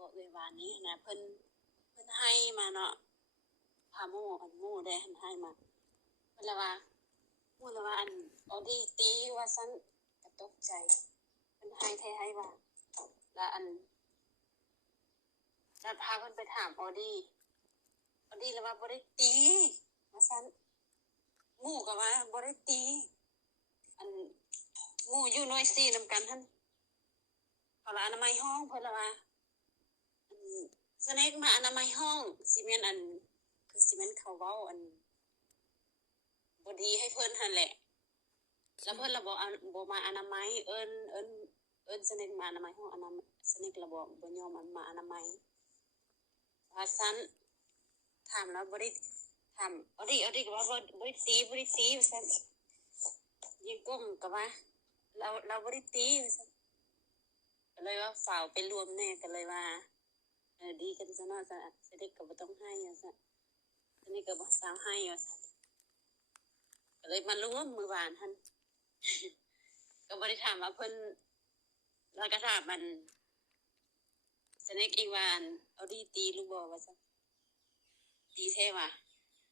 บอกเลยวานนี้นะเพิ่นให้มาเนาะพาหมู่ได้ให้มาเพิ่นละว่าหมู่ละว่าเอาดีตีว่าซั่นก็ตกใจเพิ่นให้ว่าแล้วแล้วพาเพิ่นไปถามออดี้แล้วว่าบ่ได้ตีว่าซั่นหมู่ก็ว่าบ่ได้ตีหมู่อยู่หน่วย4นำกันหั่นเขาละอนามัยห้องเพิ่นละว่าสเน็กมาอนามัยห้องสิแม่นคือสิแม่นเขาเว้าบ่ดีให้เพิ่นหั่นแหละแล้วเพิ่นละบ่มาอนามัยเอิ้นสเน็กมาอนามัยห้องอนามัยสเน็กละบ่ยอมมาอนามัยว่าซั่นถามแล้วบ่ได้ถามเอาดิก็ว่าบ่ได้ตีว่าซั่นยิงก้มก็ว่าเราบ่ได้ตีว่าซั่นก็เลยว่าฝ่าวไปรวมแน่ก็เลยว่าดีกันซะเนาะสเน็กก็บ่ต้องให้ว่าซั่นสเน็กก็บ่สาวให้ว่าซั่นก็เลยมารวมมื้อวานหั่น ก็บ่ได้ถามว่าเพิ่นแล้วก็ถามสเน็กอีกว่าเอาดีตีหรือบ่ว่าซั่นดีแท้ว่ะ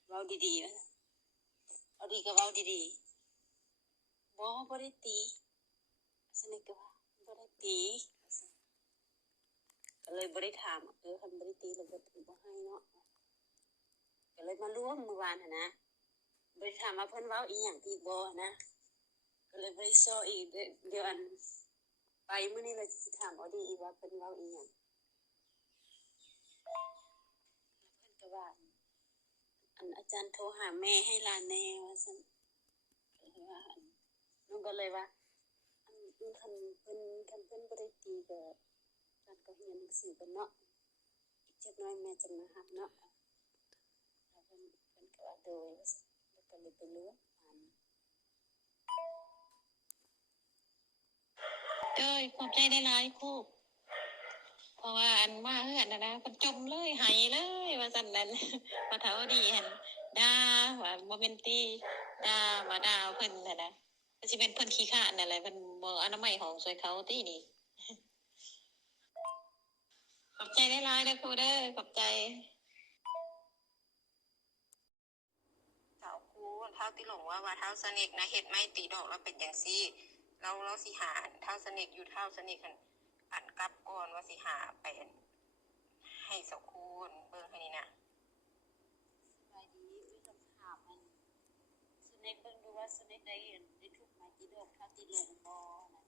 เว้าดีๆว่าซั่นเอาดีก็เว้าดีๆบ่ได้ตีสเน็กก็ว่าบ่ได้ตีว่าซั่นก็เลยบ่ได้ถามคันบ่ได้ตีแล้วบ่ให้เนาะก็เลยมารวมมื้อวานหั่นนะบ่ได้ถามว่าเพิ่นเว้าอีหยังอีกบ่นะก็เลยบ่ได้ซ้ออีกเดี๋ยวไปมื้อนี้เราสิถามเอาดีอีกว่าเพิ่นเว้าอีหยังเพิ่นก็ว่าอาจารย์โทรหาแม่ให้หลานแน่ว่าซั่นก็เลยว่าน้องก็เลยว่าคันเพิ่นบ่ได้ตีก็การก็เรียนหนังสือเพิ่นเนาะอีกจักหน่อยแม่จะมารับเนาะแล้วเพิ่นก็ว่าโดยว่าซั่นแล้วก็เลยไปรวมเอ้ยขอบใจได้หลายครูเพราะว่ามาเฮือนนะเพิ่นจมเลยไหายเลยว่าซั่นนั้นว่าเฒ่าดีหั่นด่าว่าบ่แม่นตีด่าเพิ่นน่ะนะก็สิเป็นเพิ่นขี้คร้านนั่นแหละเพิ่นบ่อนามัยห้องช่วยเขาตินี่ขอบใจได้หลายเด้อครูเด้อขอบใจเจ้าครูเท่าที่หลงว่าเท่าสนิทนะเฮ็ดไม่ตีดอกแล้วเป็นจังซี่เราสิหาเท่าสนิทอยู่เท่าสนิทอันกลับก่อนว่าสิหาไปให้เจ้าครูเบิ่งให้นี่นะสบายดีลองถามสเน็กเบิ่งดูว่าสเน็กได้ทุกไม้ตีดอกเท่าที่ลงบ่นะ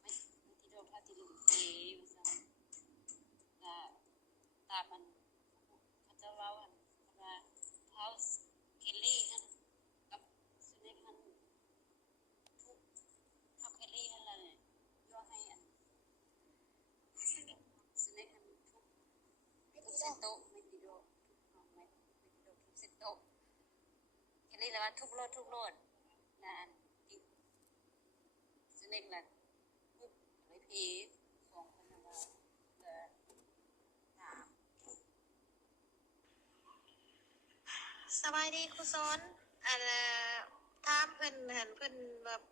ไม่ตีดอกเท่าที่ลงเตว่าซั่นก็ตามเขาจะเว้าว่าเฮาเคลลี่หั่นกับสเน็กหั่นทุกเฮาเคลลี่หั่นล่ะย่อให้สเน็กหั่นทุกเส้นโต๊ะไม่ตีดอกทุกไม่ตีดอกทุกเส้นโต๊ะเคลลี่แล้วว่าทุกโลดนะติสเน็กล่ะทุกไว้พีของเพิ่นน่ะว่าถาม สบายดีครูสอนถามเพิ่นหั่นเพิ่นแบบ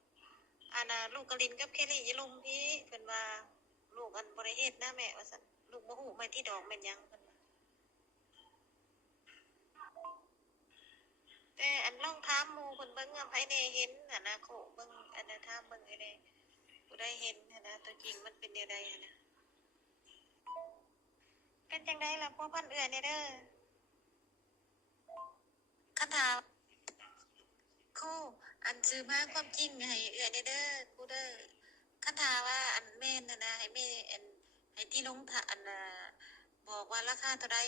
ลูกกะลินกับเคลลี่อย่าลุมพี่เพิ่นว่าลูกบ่ได้เฮ็ดนะแม่ว่าซั่นลูกบ่ฮู้แม่นที่ดอกแม่นหยังเพิ่นว่าแต่ลองถามหมู่เพิ่นเบิ่งว่าไผแน่เห็นโคเบิ่งถามเบิ่งให้แน่ผู้ใดเห็นตัวจริงมันเป็นแนวใดเป็นจังได๋ล่ะพัวพันเอื้อยแน่เด้อคันถามครูสื่อมาความจริงให้เอื้อยแน่เด้อครูเด้อคันถามว่าแม่นให้แม่ให้ที่ลงทะบอกว่าราคาเท่าใด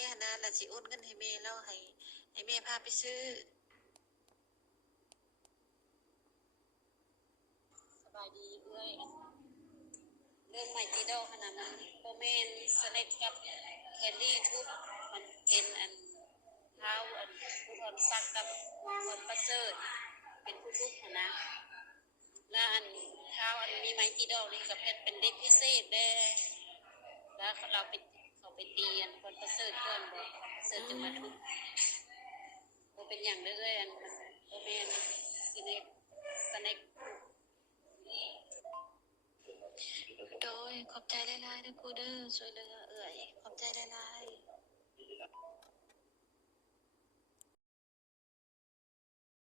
แล้วสิโอนเงินให้แม่แล้วให้แม่พาไปซื้อสบายดีเอ้ยเรื่องใหม่ตีดอกขนาดมันโบแมนสเน็กกับแคนดี้ทุกมันเป็นเท้าผู้ทนซักกับคนประเสริฐเป็นผู้ทุกข์นะแล้วเท้ามีไม้ตีดอกนี่กับเพชรเป็นเด็กพิเศษได้แล้วเราไปเขาไปตีคนประเสริฐเพื่อนบอกประเสริฐจึงมาทุกข์โบเป็นอย่างเรื่อยมันโบแมนสเน็ก โดยขอบใจหลายๆนะครูเด้อช่วยเหลือเอ่ยขอบใจหลายๆ